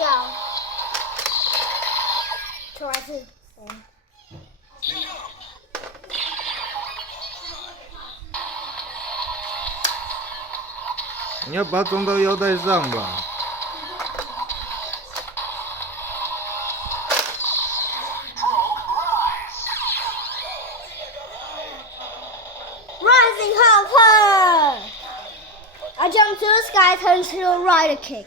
下哦。出来是谁？你要把它装到腰带上吧。Rising Hopper! I jump to the sky, turn to a rider kick.